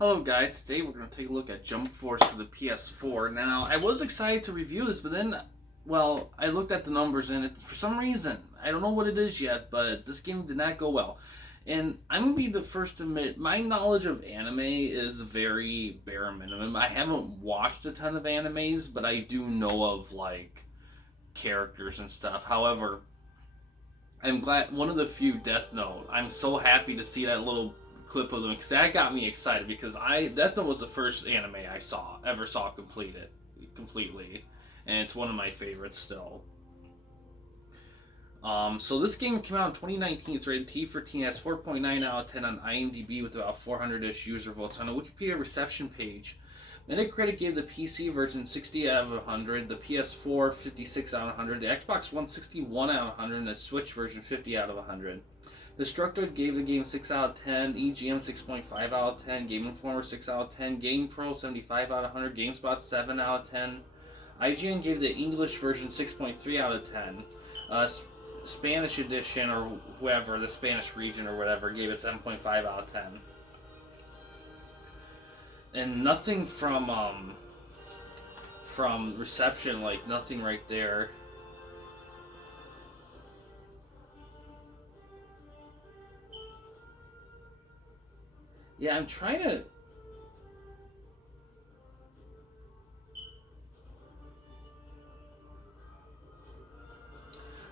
Hello guys, today we're going to take a look at Jump Force for the PS4. Now, I was excited to review this, but then, well, I looked at the numbers and for some reason, I don't know what it is yet, but this game did not go well. And I'm going to be the first to admit, my knowledge of anime is very bare minimum. I haven't watched a ton of animes, but I do know of, like, characters and stuff. However, I'm glad, one of the few Death Note, I'm so happy to see that little clip of them because that got me excited because Death Note was the first anime I ever saw completely, and it's one of my favorites still. So this game came out in 2019. It's rated T for teen, has 4.9 out of 10 on IMDb with about 400-ish user votes. On the Wikipedia reception page, Metacritic gave the PC version 60 out of 100, the PS4 56 out of 100, the Xbox One 61 out of 100, and the Switch version 50 out of 100. Destructoid gave the game 6 out of 10, EGM 6.5 out of 10, Game Informer 6 out of 10, GamePro 75 out of 100, GameSpot 7 out of 10. IGN gave the English version 6.3 out of 10. Spanish edition, or whoever, the Spanish region or whatever, gave it 7.5 out of 10. And nothing from reception, like nothing right there. Yeah, I'm trying to...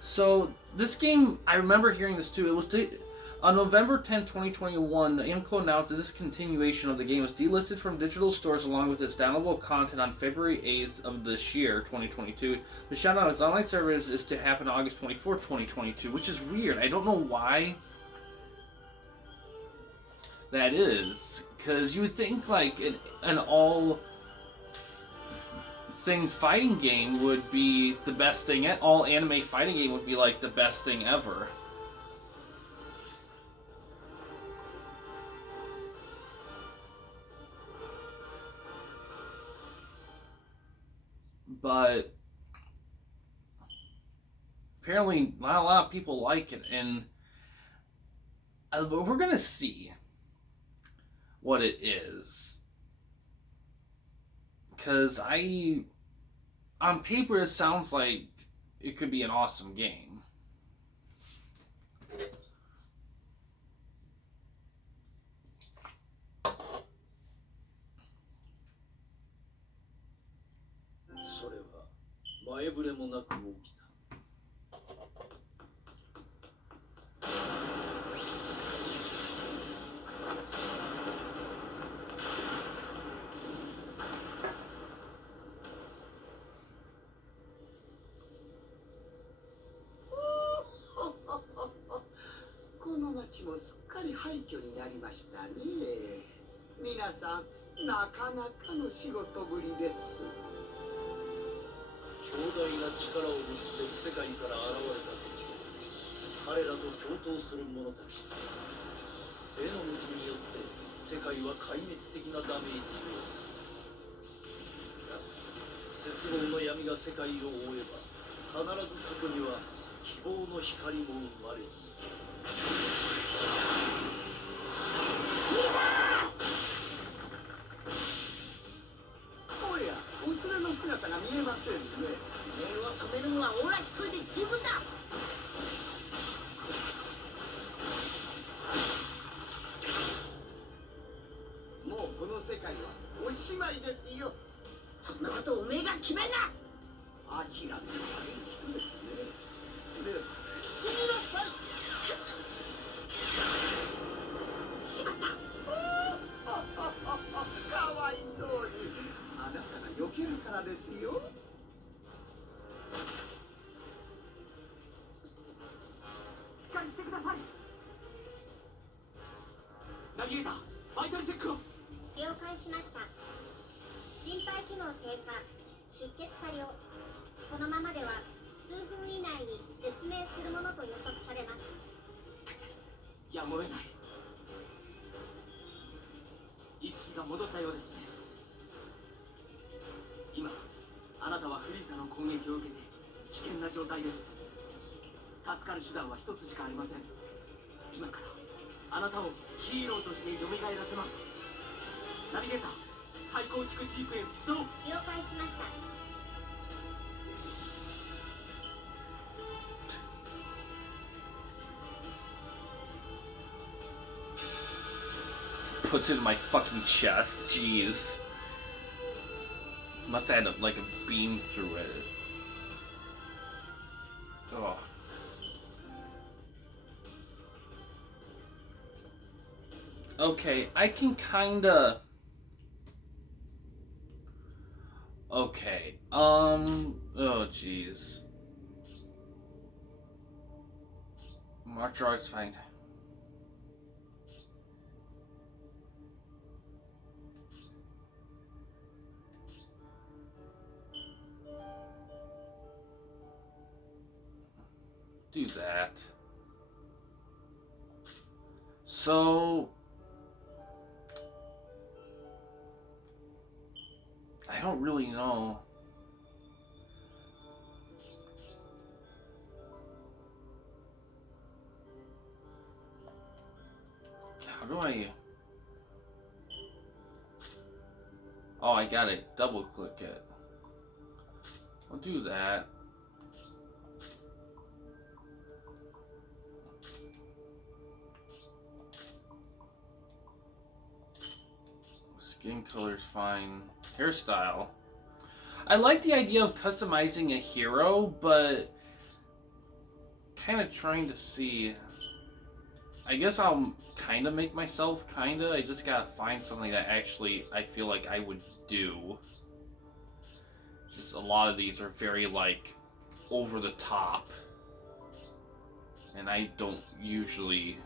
So, this game, I remember hearing this too. It was on November 10, 2021, Namco announced that this continuation of the game was delisted from digital stores along with its downloadable content on February 8th of this year, 2022. The shutdown of its online service is to happen August 24, 2022, which is weird. I don't know why that is, because you would think like an all thing fighting game would be the best thing. All anime fighting game would be like the best thing ever. But apparently not a lot of people like it, and we're gonna see what it is, because on paper it sounds like it could be an awesome game. ナビゲーター、再構築シークエンスドン。了解しました。 Puts it in my fucking chest. Jeez. Must have had like a beam through it. Oh. Okay, I can kinda... Okay, oh jeez. Martial arts fine. Do that. So... I don't really know. How do I... Oh, I gotta double click it. I'll do that. Skin color's fine. Hairstyle. I like the idea of customizing a hero, but kind of trying to see. I guess I'll kind of make myself kinda. I just gotta find something that actually I feel like I would do. Just a lot of these are very like over the top, and I don't usually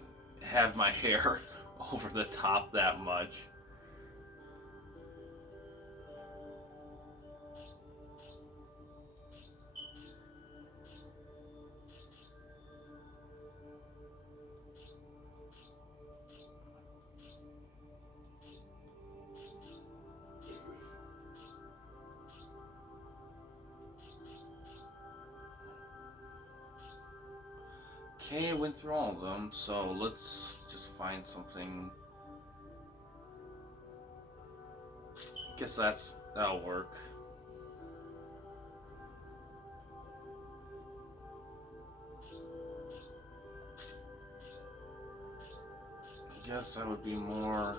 have my hair over the top that much. Okay, I went through all of them, so let's just find something. Guess that'll work. Guess that would be more.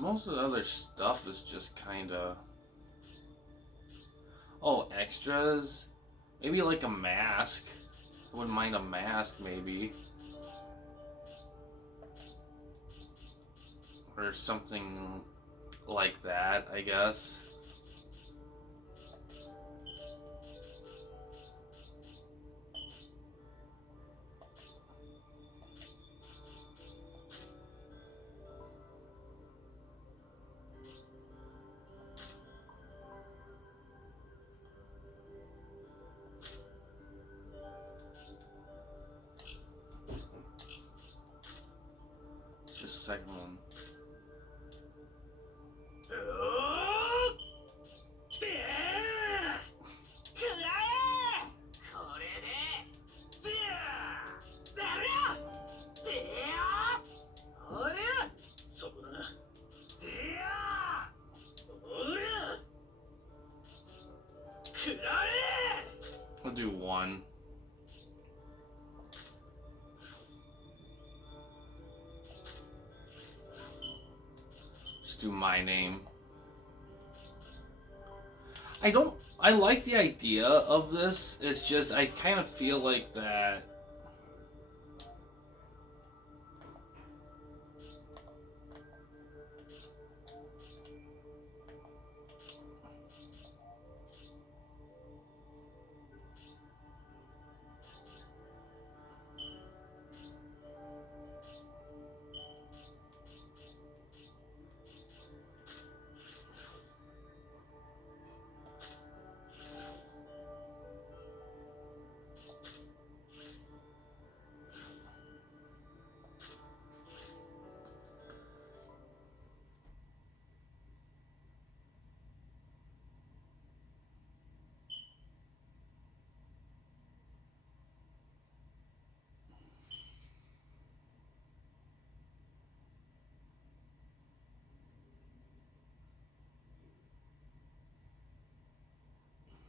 Most of the other stuff is just kinda... Oh, extras? Maybe like a mask. I wouldn't mind a mask, maybe. Or something like that, I guess. Just a second one. I'll do one. Just do my name. I like the idea of this. It's just I kind of feel like that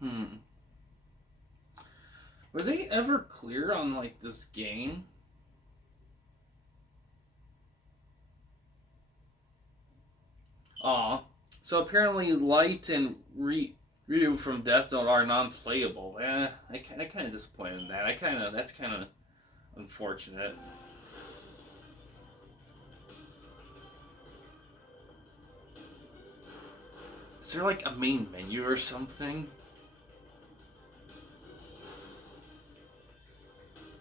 Were they ever clear on like this game? Aw. So apparently Light and Ryu from Death Note are non-playable. I kind of disappointed in that. That's kind of unfortunate. Is there like a main menu or something?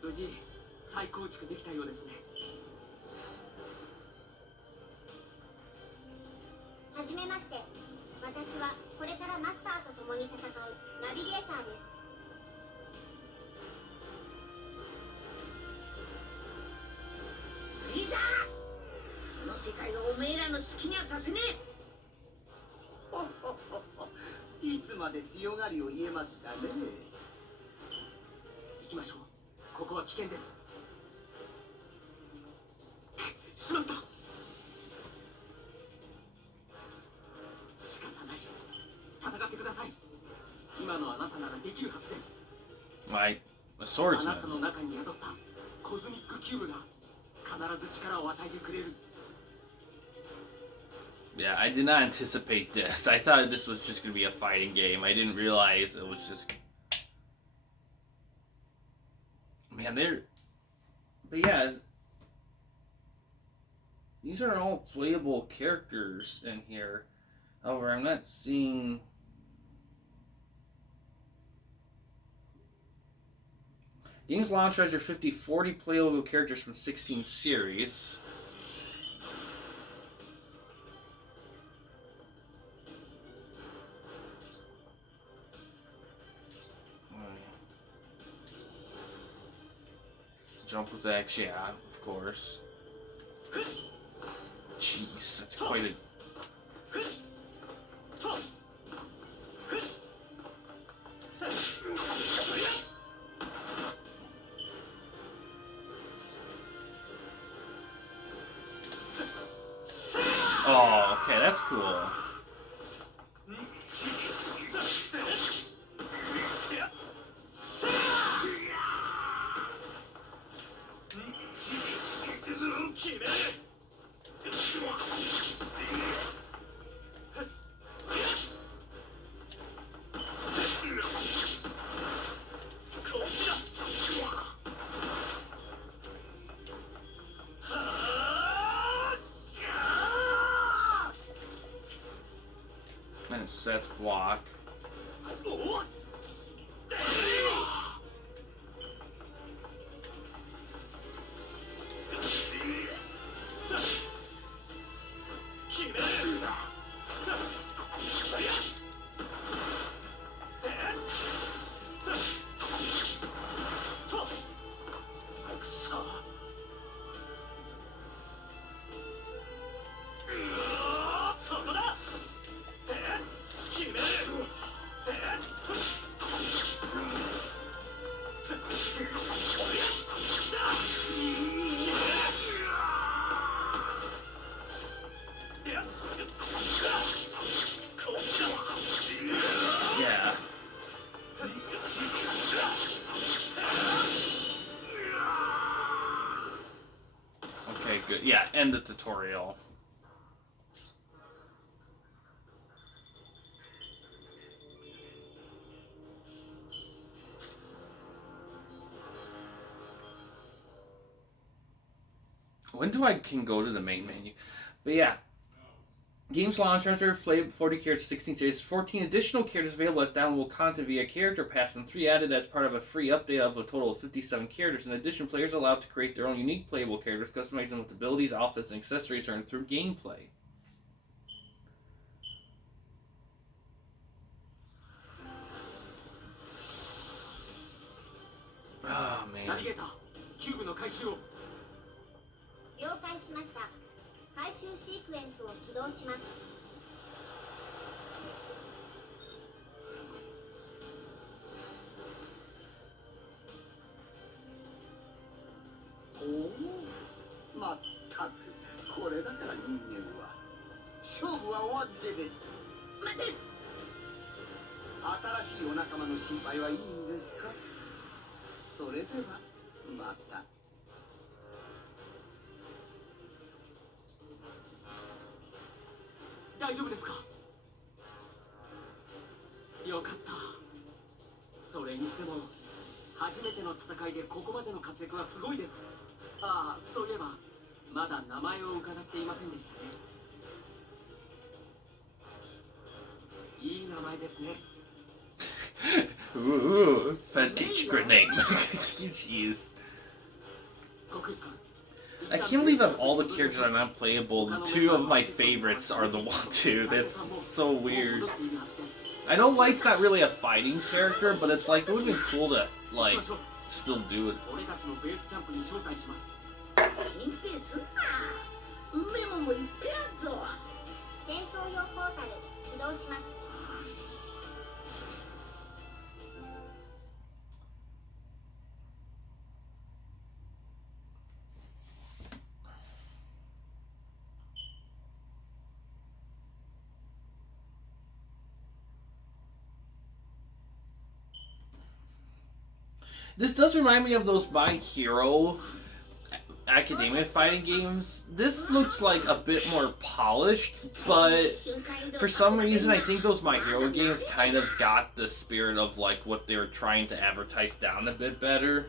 無事再構築できたようですね。はじめまして。私はこれからマスターと共に戦うナビゲーターです。いざこの世界をおめえらの好きにはさせねえ。いつまで強がりを言えますかね。行きましょう。ここは危険です。しまった。仕方ない。戦ってください。今のあなたならできるはずです。Right, a あ swordsman. なたの中に宿ったコズミックキューブが必ず力を与えてくれる。Yeah, I did not anticipate this. I thought this was just going to be a fighting game. I didn't realize it was just... Man, But yeah... These are all playable characters in here. However, I'm not seeing... Games launch treasure 40 playable characters from 16 series. Jump with X, yeah, of course. Jeez, that's quite a... Oh, okay, that's cool. And Seth's block. Yeah. Okay, good. Yeah, end the tutorial. When do I can go to the main menu? But yeah. Games launch treasure, 40 characters, 16 series, 14 additional characters available as downloadable content via Character Pass, and 3 added as part of a free update of a total of 57 characters. In addition, players are allowed to create their own unique playable characters, customizing them with abilities, outfits, and accessories earned through gameplay. Oh, ナ man. ビゲーター、キューブの回収を。了解しました。回収シークエンスを起動します。ほう、まったくこれだから人間は勝負はお預けです。待て。新しいお仲間の心配はいいんですか？それではまた。大丈夫ですか？よかった。それにしても初めての戦いでここまでの活躍はすごいです。ああ、そういえばまだ名前を伺っていませんでしたね。いい名前ですね。Ooh, phonetic name. Jeez. コクさん。I can't believe of all the characters that are not playable, the two of my favorites are the one two. That's so weird. I know Light's not really a fighting character, but it's like, it would have been cool to, like, still do it. 俺たちのベースキャンプに招待します。心配すんな。梅もいっぺやんぞ。戦争用ポータル起動します。This does remind me of those My Hero Academia fighting games. This looks like a bit more polished, but for some reason I think those My Hero games kind of got the spirit of like what they were trying to advertise down a bit better.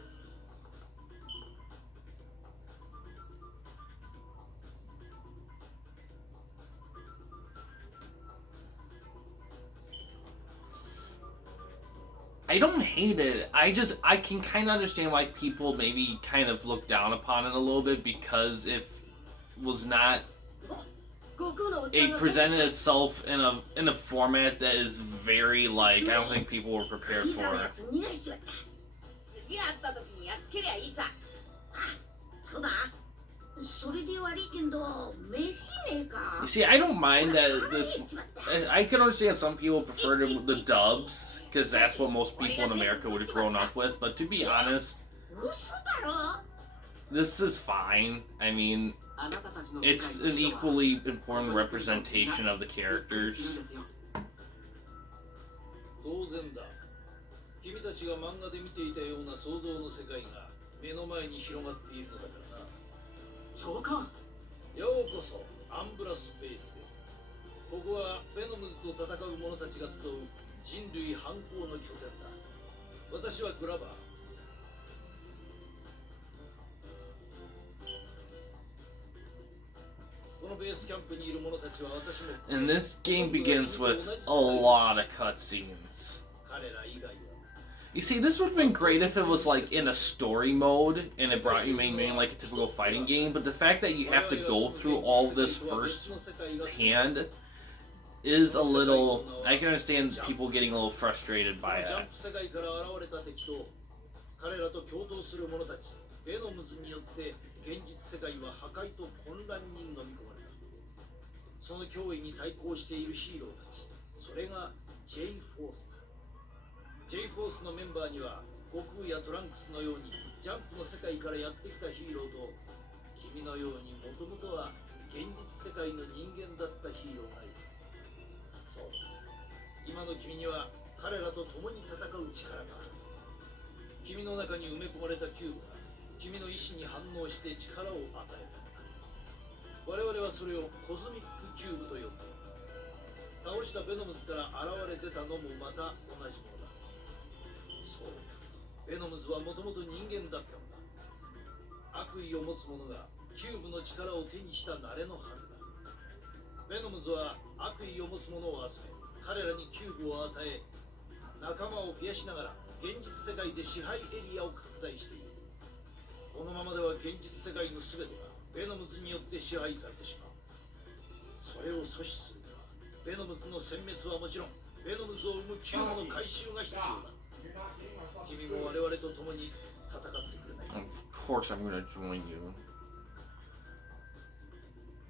I don't hate it. I can kind of understand why people maybe kind of look down upon it a little bit because it was not. It presented itself in a format that is very like I don't think people were prepared for. 次会った時にやっつけりゃいいさ。あ、そうだ。それで悪いけど、飯ねえか。 You see, I don't mind that this. I can understand some people prefer the dubs because that's what most people in America would have grown up with. But to be honest, 嘘だろ。 this is fine. I mean, it's an equally important representation of the characters. 当然だ。君たちが漫画で見ていたような想像の世界が目の前に広がっているのだからな。長官。ようこそアンブラスペースへ。ここはベノムズと戦う者たちが集う人類反抗の拠点だ。私はグラバー。このベースキャンプにいる者たちは私も。And this game begins with a lot of cutscenes. 彼ら以外は。You see, this would have been great if it was like in a story mode and it brought you main like a typical fighting game, but the fact that you have to go through all this first hand is a little. I can understand people getting a little frustrated by it. 彼らと共闘する者たち、ベノムズによって現実世界は破壊と混乱に飲み込まれた。その脅威に対抗しているヒーローたち、それが J フォースだ。J フォースのメンバーには悟空やトランクスのようにジャンプの世界からやってきたヒーローと君のようにもともとは現実世界の人間だったヒーローがいる。そうだ。今の君には彼らと共に戦う力がある。君の中に埋め込まれたキューブが君の意志に反応して力を与えた。我々はそれをコズミックキューブと呼ぶ。倒したベノムズから現れ出たのもまた同じものだ。そうだ。ベノムズはもともと人間だったんだ。悪意を持つ者がキューブの力を手にした慣れのはずだ。ベノムズは悪意を持つ者を集め、彼らにキューブを与え、仲間を増やしながら現実世界で支配エリアを拡大している。このままでは現実世界の全てがベノムズによって支配されてしまう。それを阻止するには、ベノムズの殲滅はもちろん、ベノムズを生むキューブの回収が必要だ。君も我々と共に戦ってくれないか。Of course, I'm gonna join you.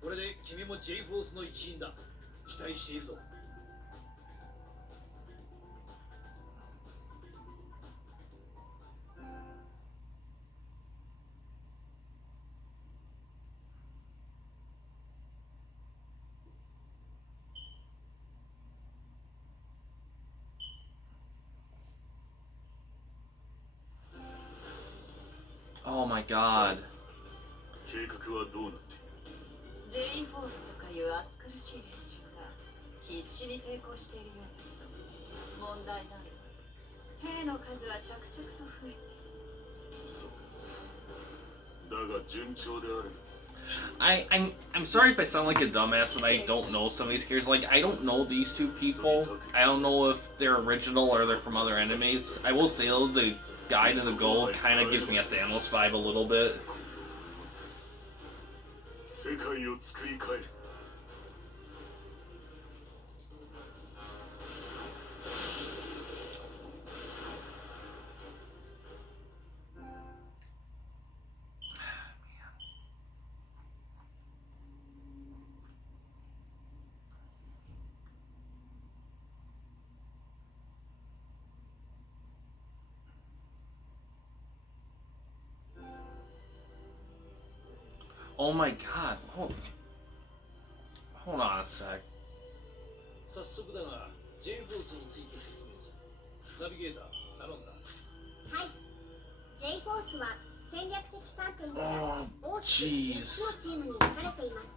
これで君も J フォースの一員だ。期待しているぞ。my god. 計画はどうなっている J フォースとかいう暑苦しい連中が必死に抵抗しているようだけど、問題ないわ。兵の数は着々と増えて。そうだが順調である I'm sorry if I sound like a dumbass when I don't know some of these characters. Like, I don't know these two people. I don't know if they're original or they're from other animes. I will say though, the guy to the gold kind of gives me a Thanos vibe a little bit. 世界を作り変える Oh my god. Hold on a sec. 早速だが J フォースについて説明する。ナビゲーター頼んだ。はい。J フォースは戦略的観点から Oh, 大きく3 jeez. つのチームに分かれています。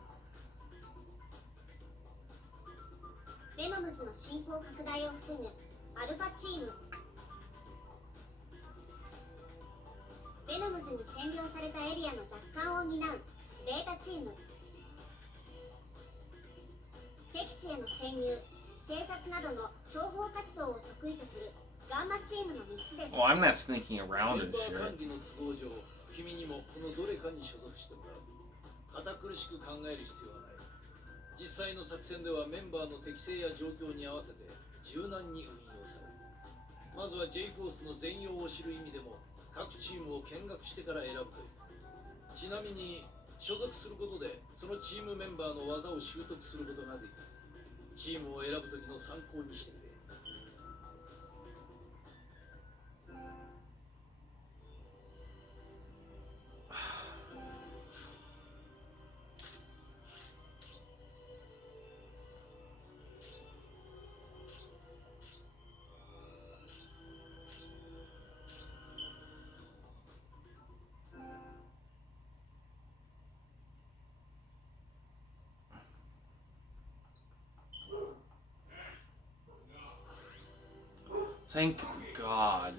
ベノムズの進行拡大を防ぐアルファチーム。ベノムズに占領されたエリアの奪還を担うベータチーム。敵地への潜入、偵察などの諜報活動を得意とするガンマチームの3つです。 Oh, I'm not sneaking メ around ン and バー shit. 管理の都合上、君にもこのどれかに所属してもらう。堅苦しく考える必要はない。実際の作戦ではメンバーの適性や状況に合わせて柔軟に運用される。まずは J フォースの全容を知る意味でも各チームを見学してから選ぶという。ちなみに所属することでそのチームメンバーの技を習得することができる。チームを選ぶ時の参考にしてくれ。Thank God.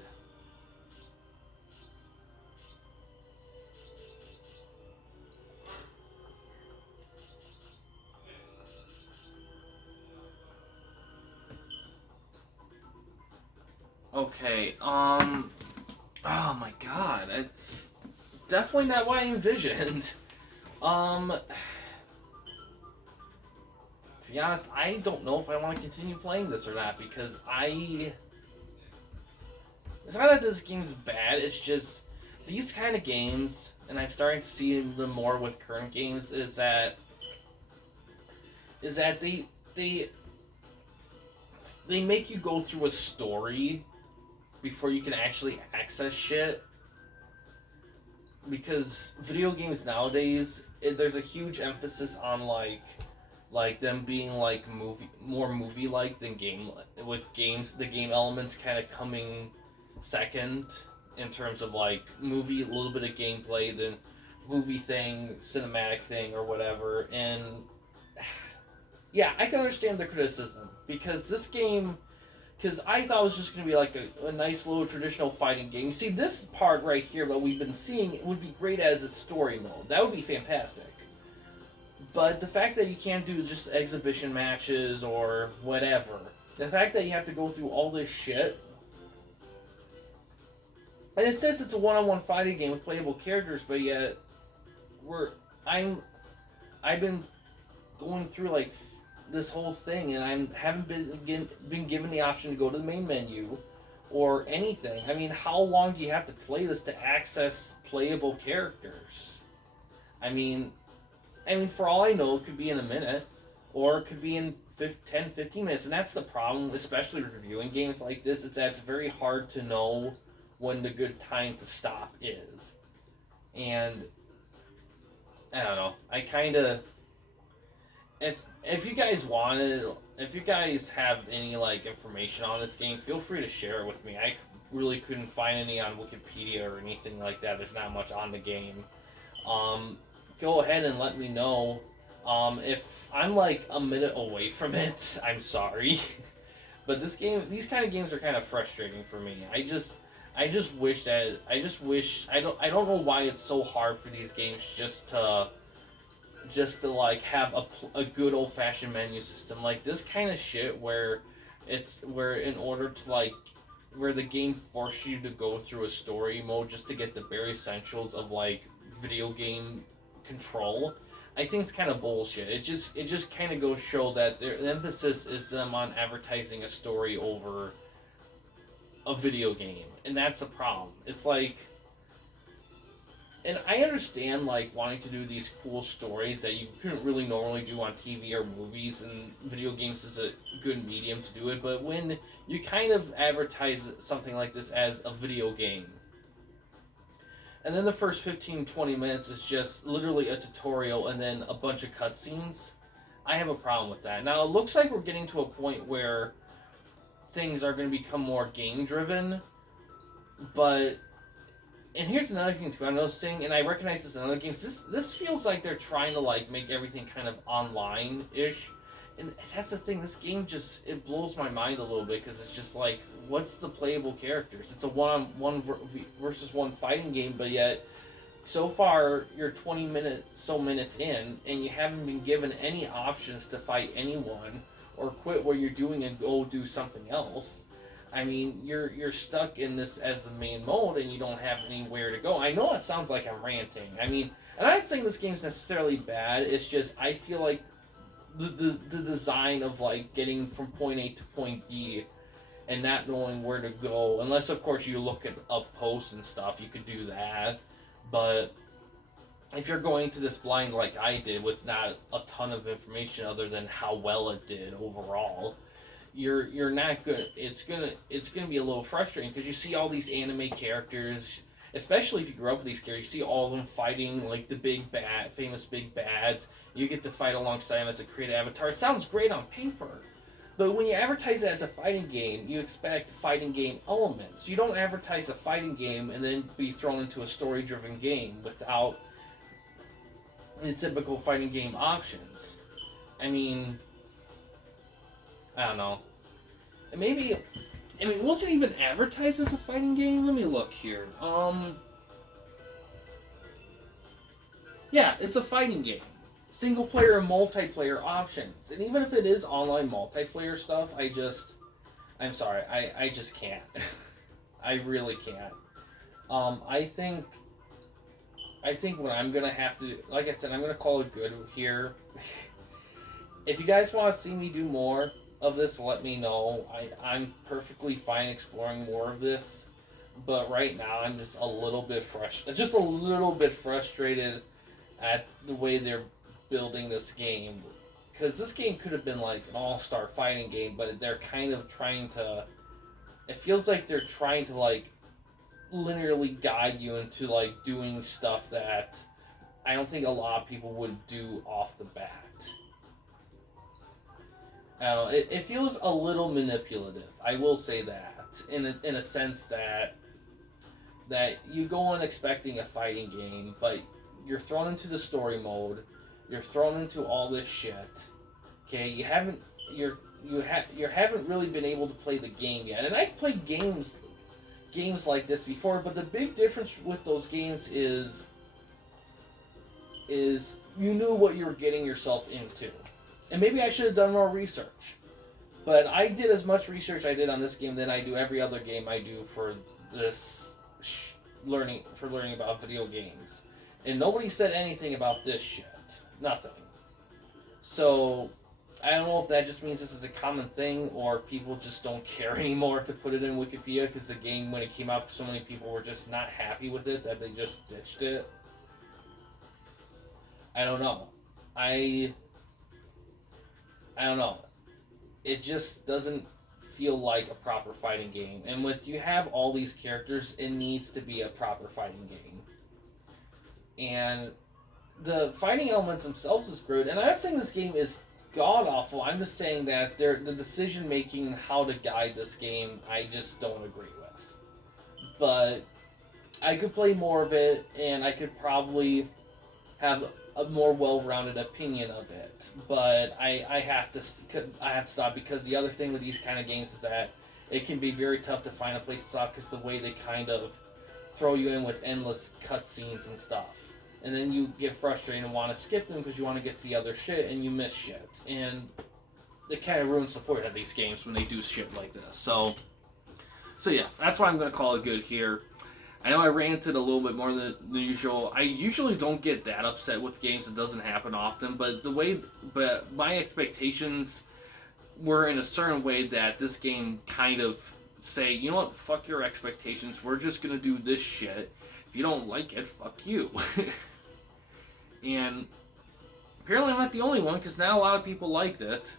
Okay, oh my god, it's definitely not what I envisioned. To be honest, I don't know if I want to continue playing this or not, because it's not that this game's bad, it's just these kind of games, and I'm starting to see them more with current games, is that they make you go through a story before you can actually access shit. Because video games nowadays, there's a huge emphasis on like them being like more movie-like than game, with games, the game elements kind of coming second in terms of like movie, a little bit of gameplay, then movie thing, cinematic thing, or whatever. And yeah, I can understand the criticism, because this game, because I thought it was just going to be like a nice little traditional fighting game. See, this part right here that we've been seeing would be great as a story mode. That would be fantastic. But the fact that you can't do just exhibition matches or whatever, the fact that you have to go through all this shit, and it says it's a one-on-one fighting game with playable characters, but yet I've been going through like this whole thing, and I haven't been given the option to go to the main menu or anything. I mean, how long do you have to play this to access playable characters? I mean, for all I know, it could be in a minute, or it could be in 10, 15 minutes, and that's the problem, especially reviewing games like this, is that it's very hard to know when the good time to stop is. And I don't know, I kind of, if you guys if you guys have any like information on this game, feel free to share it with me. I really couldn't find any on Wikipedia or anything like that. There's not much on the game. Go ahead and let me know. If I'm like a minute away from it, I'm sorry. But these kind of games are kind of frustrating for me. I just wish I don't know why it's so hard for these games just to like have a good old fashioned menu system like this kind of shit where in order to like where the game forces you to go through a story mode just to get the bare essentials of like video game control. I think it's kind of bullshit. It just kind of goes show that the emphasis is them on advertising a story over a video game, and that's a problem. It's like, and I understand like wanting to do these cool stories that you couldn't really normally do on TV or movies, and video games is a good medium to do it, but when you kind of advertise something like this as a video game, and then the first 15-20 minutes is just literally a tutorial and then a bunch of cutscenes, I have a problem with that. Now, it looks like we're getting to a point where things are going to become more game-driven, but... And here's another thing, too, I'm noticing, and I recognize this in other games, this feels like they're trying to, like, make everything kind of online-ish. And that's the thing, this game just, it blows my mind a little bit, because it's just like, what's the playable characters? It's a one-on-one versus one fighting game, but yet, so far, you're 20 minutes in, and you haven't been given any options to fight anyone, or quit what you're doing and go do something else. I mean, you're stuck in this as the main mode, and you don't have anywhere to go. I know it sounds like I'm ranting. I mean, and I'm not saying this game's necessarily bad, it's just, I feel like the design of like getting from point A to point B and not knowing where to go, unless of course you look at up posts and stuff, you could do that, but if you're going to this blind like I did with not a ton of information other than how well it did overall, you're not good. It's gonna be a little frustrating because you see all these anime characters, especially if you grew up with these characters, you see all of them fighting like the famous big bads. You get to fight alongside them as a creative avatar. It sounds great on paper, but when you advertise it as a fighting game, you expect fighting game elements. You don't advertise a fighting game and then be thrown into a story-driven game without the typical fighting game options. I mean, I don't know. And maybe, I mean, was it even advertised as a fighting game? Let me look here. Yeah, it's a fighting game. Single player and multiplayer options. And even if it is online multiplayer stuff, I'm sorry, I just can't. I really can't. I think what I'm gonna have to do, like I said, I'm gonna call it good here. If you guys want to see me do more of this, let me know. I'm perfectly fine exploring more of this, but right now I'm just a little bit frustrated at the way they're building this game, because this game could have been like an all-star fighting game, but they're kind of trying to, it feels like they're trying to like linearly guide you into like doing stuff that I don't think a lot of people would do off the bat. I don't know, it feels a little manipulative, I will say that, in a sense that you go in expecting a fighting game, but you're thrown into the story mode, you're thrown into all this shit. Okay, you haven't really been able to play the game yet. And I've played games like this before, but the big difference with those games is you knew what you were getting yourself into. And maybe I should have done more research. But I did as much research I did on this game than I do every other game I do for this learning about video games. And nobody said anything about this shit. Nothing. So, I don't know if that just means this is a common thing, or people just don't care anymore to put it in Wikipedia, because the game, when it came out, so many people were just not happy with it that they just ditched it. I don't know. I don't know. It just doesn't feel like a proper fighting game. And you have all these characters, it needs to be a proper fighting game. And the fighting elements themselves is good, and I'm not saying this game is god-awful, I'm just saying that the decision-making, how to guide this game, I just don't agree with. but I could play more of it, and I could probably have a more well-rounded opinion of it. But I have to stop, because the other thing with these kind of games is that it can be very tough to find a place to stop, because the way they kind of throw you in with endless cutscenes and stuff. And then you get frustrated and want to skip them because you want to get to the other shit, and you miss shit. And it kind of ruins the fun of these games when they do shit like this. So yeah, that's why I'm going to call it good here. I know I ranted a little bit more than usual. I usually don't get that upset with games. It doesn't happen often. But my expectations were in a certain way that this game kind of say, you know what, fuck your expectations. We're just going to do this shit. If you don't like it, fuck you. And apparently I'm not the only one, because now a lot of people liked it.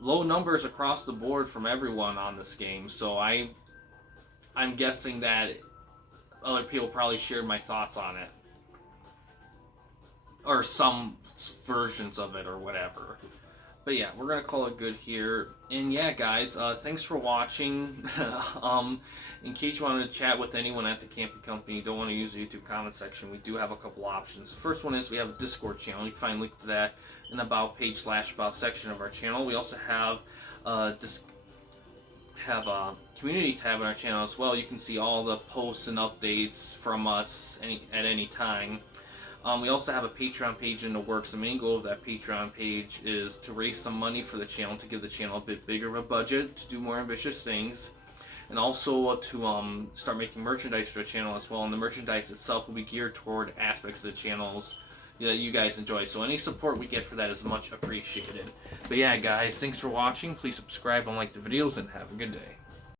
Low numbers across the board from everyone on this game, so I'm guessing that other people probably shared my thoughts on it, or some versions of it, or whatever. But yeah, we're gonna call it good here. And yeah, guys, thanks for watching. In case you wanted to chat with anyone at the Camping Company, you don't want to use the YouTube comment section, we do have a couple options. The first one is we have a Discord channel. You can find a link to that in the About page / About section of our channel. We also have a community tab on our channel as well. You can see all the posts and updates from us at any time. We also have a Patreon page in the works. The main goal of that Patreon page is to raise some money for the channel, to give the channel a bit bigger of a budget, to do more ambitious things, and also to start making merchandise for the channel as well. And the merchandise itself will be geared toward aspects of the channels that you guys enjoy. So any support we get for that is much appreciated. But yeah, guys, thanks for watching. Please subscribe and like the videos, and have a good day.